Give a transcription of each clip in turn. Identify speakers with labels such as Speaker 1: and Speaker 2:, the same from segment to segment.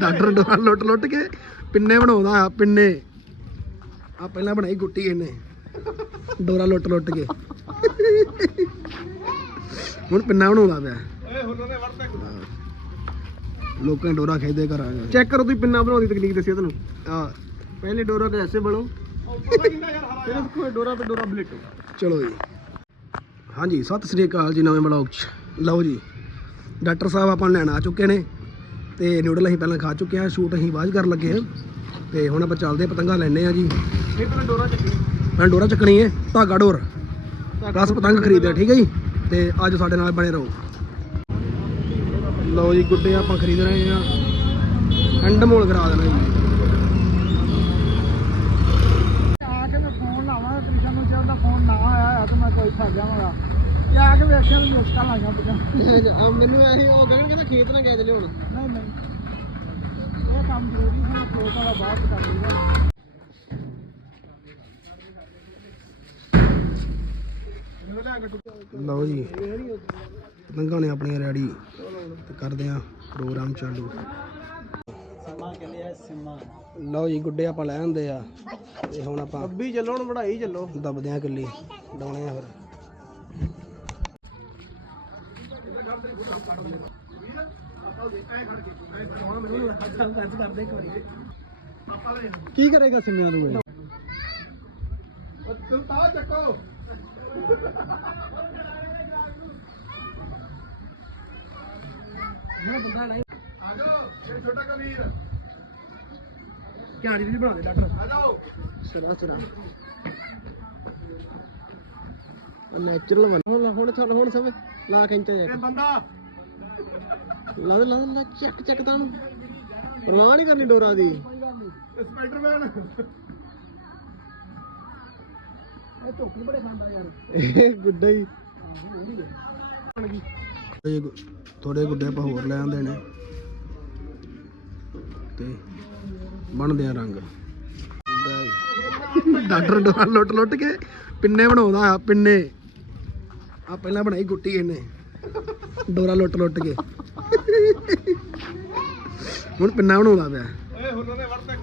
Speaker 1: Doctor ਡੋਰ ਲੁੱਟ ਲੁੱਟ ਕੇ ਪਿੰਨੇ ਬਣਾਉਂਦਾ ਆ ਪਿੰਨੇ। ਆ ਪਹਿਲਾਂ ਬਣਾਈ ਗੁੱਟੀ ਇਹਨੇ। ਡੋਰਾ ਲੁੱਟ ਲੁੱਟ ਕੇ। ਹੁਣ ਪਿੰਨਾ ਬਣਾਉਂਦਾ ਪਿਆ। ਲੋਕਾਂ ਡੋਰਾ ਖੇਦੇ ਕਰਾਂਗੇ
Speaker 2: ਚੈੱਕ ਕਰੋ ਤੁਸੀਂ ਪਿੰਨਾ ਬਣਾਉਣ ਦੀ ਤਕਨੀਕ ਦੱਸੀ ਤੁਹਾਨੂੰ।
Speaker 1: ਆ
Speaker 2: ਪਹਿਲੇ ਡੋਰਾ ਕੇ ਐਸੇ ਬਣੋ। ਫਿਰ ਉਸ ਡੋਰਾ ਤੇ ਡੋਰਾ ਬਲੇਟੋ।
Speaker 1: ਚਲੋ ਜੀ। ਹਾਂਜੀ ਸਤਿ ਸ੍ਰੀ ਅਕਾਲ ਜੀ ਨਵੇਂ ਬਲੌਗ ਚ। ਲਓ ਜੀ ਡਾਕਟਰ ਸਾਹਿਬ ਆਪਾਂ ਲੈਣ ਆ ਚੁੱਕੇ ਨੇ। ਤੇ ਨੂਡਲ ਅਸੀਂ ਪਹਿਲਾਂ ਖਾ ਚੁੱਕੇ ਹਾਂ ਸ਼ੂਟ ਅਸੀਂ ਬਾਅਦ ਕਰਨ ਲੱਗੇ ਹਾਂ। ਤੇ ਹੁਣ ਆਪਾਂ ਚੱਲਦੇ ਪਤੰਗਾ ਲੈਣੇ ਆ ਜੀ।
Speaker 2: ਇਹ
Speaker 1: ਪਹਿਲਾਂ ਡੋਰਾ ਚੱਕਣੀ ਹੈ, ਧਾਗਾ ਡੋਰ। 10 ਪਤੰਗ ਖਰੀਦਿਆ, ਠੀਕ ਹੈ ਜੀ? ਤੇ ਅੱਜ ਸਾਡੇ ਨਾਲ ਬਣੇ ਰਹੋ। ਲਓ ਜੀ, ਗੁੱਡੇ ਆਪਾਂ ਖਰੀਦ ਰਹੇ ਆ ਐਂਡ ਮੋਲ ਕਰਾ ਦੇਣਾ ਜੀ।
Speaker 2: ਆ ਕੇ ਮੈਂ ਫੋਨ ਲਾਵਾਂ ਕ੍ਰਿਸ਼ਨ ਨੂੰ ਜੇ ਫੋਨ ਨਾ ਆਇਆ, ਤਾਂ ਮੈਂ ਕੋਈ ਫਸ ਜਾਵਾਂਗਾ ਇਹ ਆ ਕੇ ਵੇਖਿਆ ਵੀ ਮੁਸਕਾ ਲਾਈਆਂ ਪਈਆਂ
Speaker 1: ਆ ਮੈਨੂੰ ਇਹ ਉਹ ਗਗਨ ਕਹਿੰਦਾ ਖੇਤ ਨਾ ਗਏ ਤੇ ਲਿਆਉਣ।
Speaker 2: ਨਹੀਂ ਨਹੀਂ। ਇਹ ਕੰਮ ਜ਼ਰੂਰੀ ਸੀ ਮੈਂ ਫੋਟੋ ਵਾਲਾ ਬਾਅਦ ਚ ਕਰ ਲੂੰਗਾ
Speaker 1: ਲਓ ਜੀ ਪਤੰਗਾਂ ਨੇ ਆਪਣੀਆਂ ਰੈਡੀ। ਤੇ ਕਰਦੇ ਆ ਪ੍ਰੋਗਰਾਮ ਚਾਲੂ।
Speaker 2: ਸਮਾਂ ਕਹਿੰਦੇ ਆ ਸਮਾਂ।
Speaker 1: ਲਓ ਜੀ ਗੁੱਡੇ ਆਪਾਂ ਲੈ ਆਂਦੇ ਆ। ਤੇ ਹੁਣ ਆਪਾਂ
Speaker 2: ਅੱਬੀ ਚੱਲੋ ਹੁਣ ਵਢਾਈ ਚੱਲੋ।
Speaker 1: ਦਬਦੇ ਆ ਕਿੱਲੀ। ਡਾਉਣੇ ਆ ਫਿਰ।
Speaker 2: ਕੀ ਕਰੇਗਾ ਸਿੰਗਿਆਂ ਨੂੰ ਇਹ?
Speaker 1: ਤਾਂ ਚੱਕੋ।
Speaker 2: ਜਿਹੜਾ ਬੰਦਾ ਨਹੀਂ।
Speaker 1: ਆਜੋ ਇਹ ਛੋਟਾ ਕਬੀਰ।
Speaker 2: ਕਿਆੜੀ ਵੀ ਬਣਾ ਦੇ ਡਾਕਟਰ।
Speaker 1: ਆਜੋ
Speaker 2: ਸਿਰਾ ਸਿਰਾ। ਨੈਚੁਰਲ ਬਣ ਹੁਣ ਹੁਣ ਚੱਲ ਹੁਣ ਸਭ ਲਾ ਖਿੰਚੇ
Speaker 1: ਇਹ ਬੰਦਾ।
Speaker 2: ਲਾ ਦੇ, ਲਾ ਦੇ, ਲਾ ਚੱਕ ਚੱਕ ਤਾਂ ਨੂੰ ਲਾ ਨਹੀਂ ਕਰਨੀ ਡੋਰਾ ਦੀ।
Speaker 1: ਸਪਾਈਡਰਮੈਨ।
Speaker 2: ਇਹ ਧੋਖੇ ਬੜੇ ਖਾਂਦਾ ਯਾਰ। ਇਹ ਗੁੱਡਾ ਹੀ। ਬਣ ਗਈ
Speaker 1: ਥੋੜੇ ਗੁੱਡੇ ਆਪਾਂ ਹੋਰ ਲੈ ਆਂਦੇ ਨੇ। ਤੇ ਬਣਦੇ ਆ ਰੰਗ। ਡਾਕਟਰ ਡੋਰਾ ਲੁੱਟ ਲੁੱਟ ਕੇ ਪਿੰਨੇ ਬਣਾਉਂਦਾ ਆ ਪਿੰਨੇ। ਆ ਪਹਿਲਾਂ ਬਣਾਈ ਗੁੱਟੀ ਇਹਨੇ। ਡੋਰਾ ਲੁੱਟ ਲੁੱਟ ਕੇ। ਹੁਣ ਪਿੰਨਾ ਬਣਾਉਂਦਾ ਪਿਆ।
Speaker 2: ਓਏ ਹੁਣ ਉਹਨੇ ਵੜ
Speaker 1: ਤੱਕ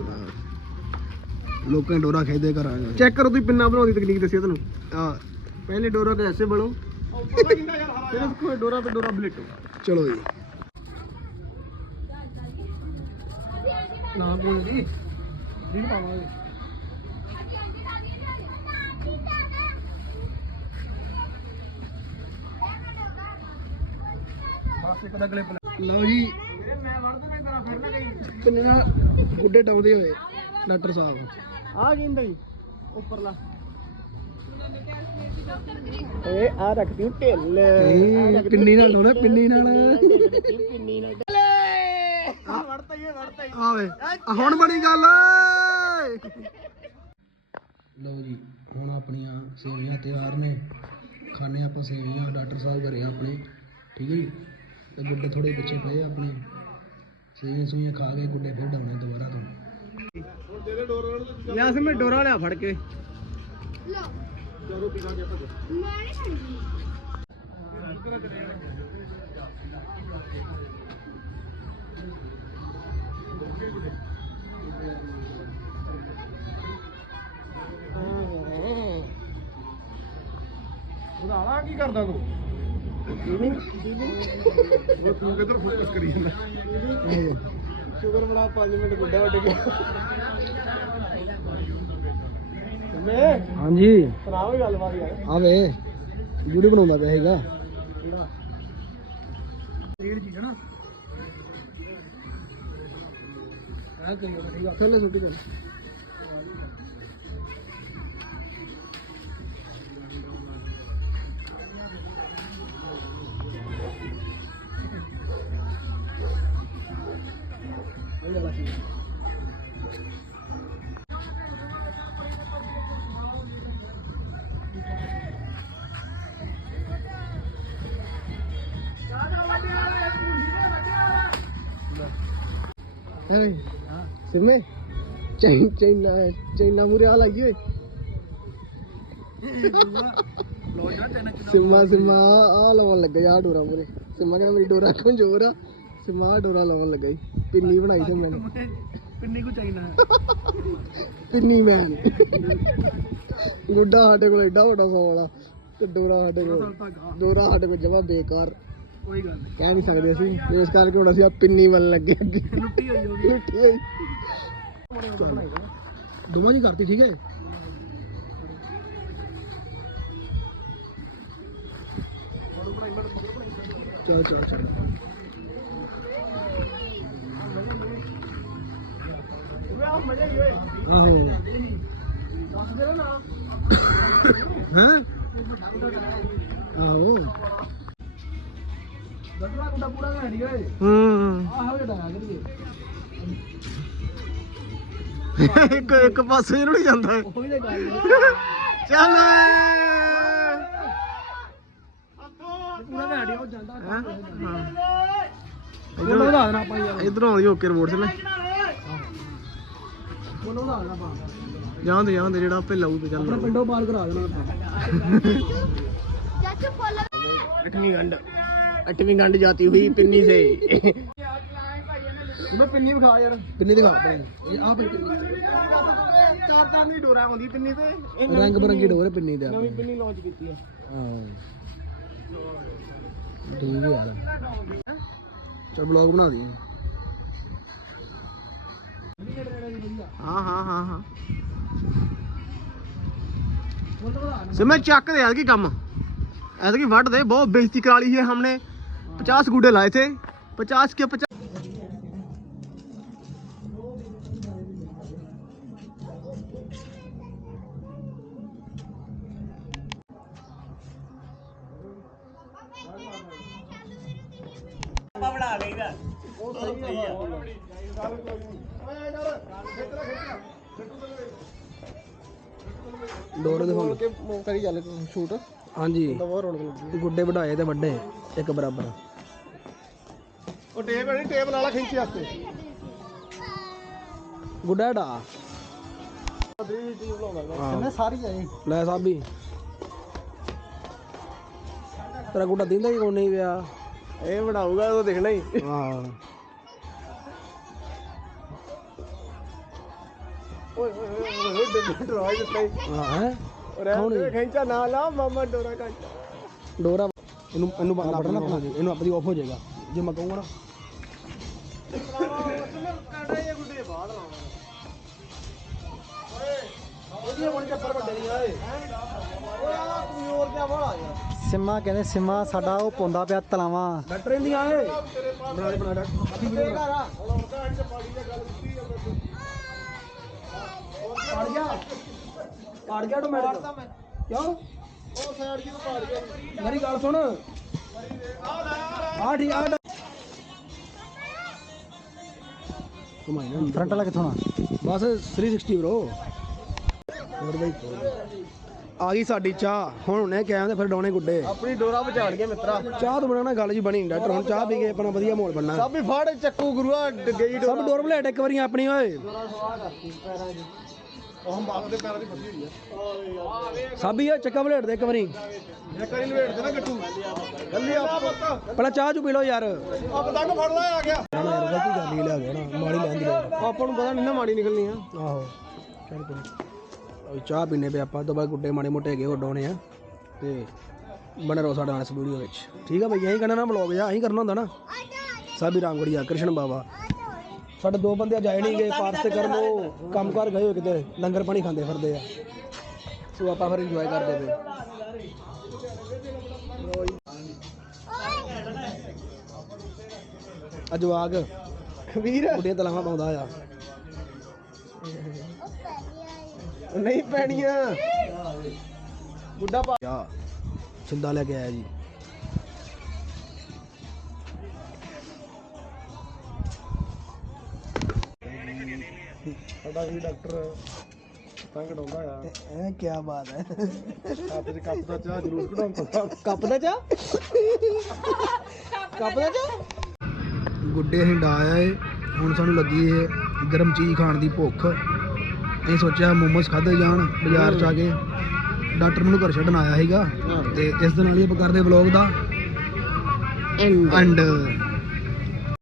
Speaker 1: ਲੋਕਾਂ ਡੋਰਾ ਖੇਦੇ ਕਰਾਂਗੇ
Speaker 2: ਚੈੱਕ ਕਰੋ ਤੁਸੀਂ ਪਿੰਨਾ ਬਣਾਉਣ ਦੀ ਤਕਨੀਕ ਦੱਸਿਆ ਤੁਹਾਨੂੰ।
Speaker 1: ਆ
Speaker 2: ਪਹਿਲੇ ਡੋਰਾ ਕੈਸੇ ਬਣੋ। ਫਿਰ ਉਸ ਡੋਰਾ ਤੇ ਡੋਰਾ ਬਲੇਟੋ।
Speaker 1: ਚਲੋ ਜੀ।
Speaker 2: ਨਾ ਬੋਲ ਜੀ ਪਾਵਾਂਗੇ।
Speaker 1: ਲਓ ਜੀ। ਪਿੰਨੇ ਨਾਲ ਗੁੱਡੇ ਡਾਉਂਦੇ ਹੋਏ ਡਾਕਟਰ ਸਾਹਿਬ।
Speaker 2: ਆ ਕਿੰਦਾ ਜੀ? ਉੱਪਰਲਾ। ਏ ਆ ਰੱਖ ਦਿਉ
Speaker 1: ਢਿੱਲ। ਪਿੰਨੀ ਨਾਲ ਡਾਉਣਾ ਪਿੰਨੀ ਨਾਲ। ਹੁਣ ਬਣੀ ਗੱਲ ਲਓ ਜੀ ਹੁਣ ਆਪਣੀਆਂ ਸੇਵੀਆਂ ਤਿਆਰ ਨੇ। ਖਾਣੇ ਆਪਾਂ ਸੇਵੀਆਂ ਡਾਕਟਰ ਸਾਹਿਬ ਘਰੇ ਆਪਣੇ। ਠੀਕ ਹੈ ਜੀ? ਤੇ ਗੁੱਡੇ ਥੋੜੇ ਪਿੱਛੇ ਪਏ ਆ ਆਪਣੇ। ਸੇਵੀਆਂ ਸੂਈਆਂ ਖਾ ਕੇ ਗੁੱਡੇ ਫਿਰ ਡਾਉਣੇ ਦੁਬਾਰਾ ਤੋਂ।
Speaker 2: ਯਾਰ ਸੇ ਮੈਂ ਡੋਰਾ ਲਿਆ ਫੜ ਕੇ। ਉਦਾਲਾ ਕੀ ਕਰਦਾ ਤੂੰ?
Speaker 1: ਉਹ ਤੂੰ ਕਿੱਧਰ ਫੋਕਸ ਕਰੀ ਜਾਂਦਾ?
Speaker 2: ਸ਼ੁਗਰ ਬਣਾ 5 ਮਿੰਟ ਗੁੱਡਾ ਵੱਢ ਕੇ ਮੈਂ
Speaker 1: ਹਾਂਜੀ।
Speaker 2: ਸੁਣਾਓ ਗੱਲਬਾਤ ਯਾਰ।
Speaker 1: ਆਵੇ ਵੀਡੀਓ ਬਣਾਉਂਦਾ ਪਿਆ ਹੈਗਾ
Speaker 2: ਰੇਡ ਚੀਜ਼ ਹੈ ਨਾ ਆ ਕਰਿਓ ਠੀਕ ਆ।
Speaker 1: ਥੱਲੇ ਸੁੱਟੀ ਕਰ ਹੈ? ਸਿਮੇ ਚਾਈਨਾ ਚਾਈਨਾ ਚਾਈਨਾ ਮੂਰੇ ਆ ਲੱਗੀ ਓਏ।
Speaker 2: ਲੋ ਯਾਰ ਤੈਨੂੰ
Speaker 1: ਸਿਮਾ ਸਿਮਾ ਆ ਲਾਉਣ ਲੱਗਾ ਯਾ ਡੋਰਾ ਮੂਰੇ ਸਿਮਾ ਕਹਿੰਦਾ ਮੇਰੀ ਡੋਰਾ ਕਮਜ਼ੋਰ ਆ। ਸਮਾਰ ਡੋਰਾ ਲਾਉਣ ਲੱਗਾ ਈ ਪਿੰਨੀ ਬਣਾਈ ਤੇ ਮੈਂ।
Speaker 2: ਪਿੰਨੀ ਕੋ ਚਾਹੀਦਾ ਹੈ।
Speaker 1: ਪਿੰਨੀ ਮੈਨ ਗੁੱਡਾ ਸਾਡੇ ਕੋਲ ਐਡਾ ਵੱਡਾ ਸੌ ਵਾਲਾ। ਤੇ ਡੋਰਾ ਸਾਡੇ ਕੋਲ ਡੋਰਾ ਸਾਡੇ ਕੋਲ ਜਮਾ ਬੇਕਾਰ।
Speaker 2: ਕੋਈ ਗੱਲ ਨਹੀਂ
Speaker 1: ਕਹਿ ਨਹੀਂ ਸਕਦੇ ਅਸੀਂ ਤੇ ਇਸ ਕਰਕੇ ਹੁਣ ਅਸੀਂ ਆ ਪਿੰਨੀ ਵੱਲ ਲੱਗੇ ਅੱਗੇ
Speaker 2: ਲੁੱਟੀ ਹੋਈ ਹੋਗੀ
Speaker 1: ਲੁੱਟੀ ਹੋਈ ਦੋਵਾਂ ਦੀ ਕਰਤੀ ਠੀਕ ਹੈ ਚਲ ਚਲ ਚਲ
Speaker 2: ਮਜ਼ਾ ਹੀ ਹੋਏ
Speaker 1: ਆਹੋ
Speaker 2: ਗੱਡਣਾ ਗੁੱਡਾ ਪੂਰਾ
Speaker 1: ਹੈ
Speaker 2: ਨਹੀਂ ਓਏ
Speaker 1: ਹੂੰ।
Speaker 2: ਆਹ ਹਟਾਇਆ ਕਰੀਏ।
Speaker 1: ਇੱਕ ਇੱਕ ਪਾਸੇ ਨੂੰ ਨਹੀਂ ਜਾਂਦਾ।
Speaker 2: ਉਹ ਵੀ ਤਾਂ ਗੱਲ
Speaker 1: ਚੱਲ।
Speaker 2: ਪੂਰਾ ਹੈ ਨਹੀਂ ਉਹ ਜਾਂਦਾ
Speaker 1: ਹਾਂ?
Speaker 2: ਉਹਨੂੰ ਵਧਾ ਦੇਣਾ ਆਪਾਂ ਯਾਰ।
Speaker 1: ਇਧਰੋਂ ਆਉਂਦੀ ਓਕੇ ਰਿਪੋਰਟ ਸੇ ਲੈ
Speaker 2: ਉਹਨੂੰ ਵਧਾ ਦੇਣਾ ਆਪਾਂ।
Speaker 1: ਜਾਂ ਦੇ ਜਾਂ ਦੇ ਜਿਹੜਾ ਆਪੇ ਲਾਊ ਤੇ ਚੱਲ।
Speaker 2: ਆਪਣੇ ਪਿੰਡੋਂ ਪਾਰ ਕਰਾ ਦੇਣਾ ਆਪਾਂ।
Speaker 1: ਚਾਚੂ ਫੁੱਲ ਰਖਣੀ ਗੰਢ अठवीं गंड जाती हुई पिन्नी से
Speaker 2: ਉਹਨੂੰ ਪਿੰਨੀ ਵਿਖਾ ਯਾਰ
Speaker 1: पिन्नी दिखा अपने ये आप
Speaker 2: ਚਾਰ ਚਾਰ ਦੀ ਡੋਰਾ ਹੁੰਦੀ ਪਿੰਨੀ ਤੇ
Speaker 1: रंग बिरंगी डोर है पिन्नी दे
Speaker 2: ਨਵੀਂ ਪਿੰਨੀ ਲਾਂਚ ਕੀਤੀ ਹੈ
Speaker 1: ठीक है यार चल ब्लॉग बना दिए हाँ हाँ हाँ हाँ सिमर चक दे यार की कम ऐसा की वट दे बहुत बेइज्जती करा ली है हमने पचास गुडे लाए थे। पचास के पचास डोर
Speaker 2: दिखाओ। करी जाले शूट।
Speaker 1: ਹਾਂਜੀ।
Speaker 2: ਬਹੁਤ ਰੌਣਕ ਲੱਗੀ
Speaker 1: ਗੁੱਡੇ ਵਢਾਏ ਤੇ ਵੱਡੇ ਇੱਕ ਬਰਾਬਰ।
Speaker 2: ਉਹ ਟੇਪ ਨਹੀਂ ਟੇਪ ਲਾ ਲਾ ਖਿੱਚੀ ਵਾਸਤੇ
Speaker 1: ਗੁੱਡਾ ਡਾ।
Speaker 2: ਕਿੰਨੇ ਸਾਰੀ ਆਈ।
Speaker 1: ਲੈ ਸਾਬੀ। ਤੇਰਾ ਗੁੱਡਾ ਦਿੰਦਾ ਹੀ ਕੋਈ ਨਹੀਂ ਪਿਆ।
Speaker 2: ਇਹ ਬਣਾਊਗਾ ਉਹ ਦੇਖਣਾ ਹੀ।
Speaker 1: ਹਾਂ।
Speaker 2: ਓਏ ਓਏ ਓਏ ਰੋਇ ਦਿੱਤਾ
Speaker 1: ਹਾਂ ਹੈ?
Speaker 2: ਔਰ
Speaker 1: ਹੈ?
Speaker 2: ਖਿੱਚਾ ਨਾ ਲਾ ਮਾਮਾ ਡੋਰਾ ਕੱਟ
Speaker 1: ਡੋਰਾ। ਇਹਨੂੰ ਇਹਨੂੰ ਬੰਦ ਆਪਣਾ ਆਪਣਾ ਇਹਨੂੰ ਆਪਣੀ ਆਫ ਹੋ ਜਾਏਗਾ। ਜੇ ਮੈਂ ਕਹੂੰਗਾ ਨਾ।
Speaker 2: ਸਿਮਾ ਕਹਿੰਦੇ ਸਿਮਾ ਸਾਡਾ ਉਹ ਪੌਂਦਾ ਪਿਆ ਤਲਾਵਾ।
Speaker 1: ਡਾਕਟਰ ਇੰਦੀਆਂ ਏ। ਬਣਾ ਦੇ ਬਣਾ ਡਾਕਟਰ ਪੜ ਗਿਆ। ਪੜ ਗਿਆ ਆਟੋਮੈਟਿਕ ਕਿਉਂ?
Speaker 2: ਉਹ ਸਾਈਡ ਜੀ ਪਾੜ ਗਿਆ
Speaker 1: ਮੇਰੀ ਗੱਲ ਸੁਣ। ਆ ਠੀਕ ਆ ਕਮਾਈ ਨਾ।
Speaker 2: ਫਰੰਟ ਵਾਲਾ ਕਿੱਥੋਂ ਆ
Speaker 1: ਬਸ 360 ਬ్రో ਹੋਰ ਬਈ। ਆ ਗਈ ਸਾਡੀ ਚਾਹ। ਹੁਣ ਉਹਨੇ ਕਿਹਾ ਤੇ ਫਿਰ ਡਾਉਣੇ ਗੁੱਡੇ।
Speaker 2: ਆਪਣੀ ਡੋਰਾ ਬਚਾੜ ਗਿਆ ਮਿੱਤਰਾ।
Speaker 1: ਚਾਹ ਤੋਂ ਬਣਾਣਾ ਗੱਲ ਜੀ ਬਣੀ ਡਾਕਟਰ ਹੁਣ ਚਾਹ ਪੀ ਕੇ ਆਪਣਾ ਵਧੀਆ ਮਾਹੌਲ ਬਣਨਾ।
Speaker 2: ਸਭ ਵੀ ਫੜ ਚੱਕੂ ਗੁਰੂਆ ਗਈ
Speaker 1: ਸਭ ਡੋਰ ਬਲੇਟ ਇੱਕ ਵਾਰੀ ਆਪਣੀ ਓਏ।
Speaker 2: ਉਹ ਬਾਗ ਦੇ ਪੈਰਾਂ ਦੀ ਫਸੀ ਹੋਈ ਆ।
Speaker 1: ਚੱਕਾ ਬਲੇਟ ਦੇ ਇੱਕ ਵਾਰੀ।
Speaker 2: ਇੱਕ ਵਾਰੀ ਲਵੇੜ ਦੇ ਨਾ ਗੱਟੂ। ਗੱਲੀ ਆ ਪੁੱਤ।
Speaker 1: ਪਹਿਲਾਂ ਚਾਹ ਚੁ ਪੀ ਲਓ ਯਾਰ।
Speaker 2: ਆ ਪਤੰਗ ਫੜ ਲੈ ਆ ਗਿਆ।
Speaker 1: ਯਾਰ ਗਲਤੀ ਕਰ ਲਈ ਲਿਆ ਗਿਆ ਨਾ ਮਾੜੀ ਲੈਂਦੀ ਲੋੜ
Speaker 2: ਆਪਾਂ ਨੂੰ ਪਤਾ ਨਹੀਂ ਨਾ ਮਾੜੀ ਨਿਕਲਣੀ ਆ।
Speaker 1: ਆਹੋ। ਚੱਲ ਕੋਈ ਚਾਹ ਪੀਨੇ ਪਏ ਆਪਾਂ ਬਾਅਦ ਗੁੱਡੇ ਮਾੜੇ ਮੋਟੇ ਹੈਗੇ ਹੋਰ ਡਾਉਣੇ ਆ। ਤੇ ਬਣੇ ਰਹੋ ਸਾਡੇ ਨਾਲ ਇਸ ਵੀਡੀਓ ਵਿੱਚ। ਠੀਕ ਆ ਬਈ ਐਂ ਕਰਨਾ ਨਾ ਬਲੌਗ ਜਾਂ ਐਂ ਕਰਨਾ ਹੁੰਦਾ ਨਾ। ਸਾਬੀ ਰਾਮਗੜੀਆ ਕ੍ਰਿਸ਼ਨ ਬਾਬਾ ਸਾਡੇ ਦੋ ਬੰਦੇ ਅੱਜ ਆਏ ਨਹੀਂ ਗਏ ਪਾਰਸ ਤੇ ਕਰਨ ਉਹ ਕੰਮ ਕਰ ਗਏ ਹੋਏ ਕਿਤੇ ਲੰਗਰ ਪਾਣੀ ਖਾਂਦੇ ਫਿਰਦੇ ਆ। ਸੋ ਆਪਾਂ ਫਿਰ ਇੰਜੋਏ ਕਰਦੇ ਪਏ। ਅਜਵਾਗ
Speaker 2: ਵੀਰ।
Speaker 1: ਗੁੱਡੀਆਂ ਤਲਾਵਾਂ ਪਾਉਂਦਾ ਆ।
Speaker 2: ਨਹੀਂ ਪੈਣੀਆਂ। ਬੁੱਢਾ ਪਾ
Speaker 1: ਸਿੰਦਾ ਲੈ ਕੇ ਆਇਆ ਜੀ।
Speaker 2: ਸਾਡਾ ਵੀ ਡਾਕਟਰ ਪਤੰਗ ਡਾਉਂਦਾ ਆ।
Speaker 1: ਇਹ ਕੀ ਬਾਤ ਹੈ।
Speaker 2: ਹੱਥ 'ਚ ਕੱਪ ਦਾ ਚਾਹ ਜ਼ਰੂਰ ਕਢਾਉਂਦਾ
Speaker 1: ਕੱਪ ਦਾ ਚਾ ਕੱਪ ਦਾ ਚਾ ਗੁੱਡੇ ਅਸੀਂ ਡਾਇਆ ਏ ਹੁਣ ਸਾਨੂੰ ਲੱਗੀ ਏ ਗਰਮ ਚੀਜ਼ ਖਾਣ ਦੀ ਭੁੱਖ। ਅਸੀਂ ਸੋਚਿਆ ਮੋਮੋਸ ਖਾਦੇ ਜਾਣ ਬਾਜ਼ਾਰ ਚ ਆ ਕੇ। ਡਾਕਟਰ ਮੈਨੂੰ ਘਰ ਛੱਡਣ ਆਇਆ ਸੀਗਾ ਤੇ ਇਸ ਦੇ ਨਾਲ ਹੀ ਆਪਾਂ ਕਰਦੇ ਵਲੌਗ ਦਾ। ਐਂਡ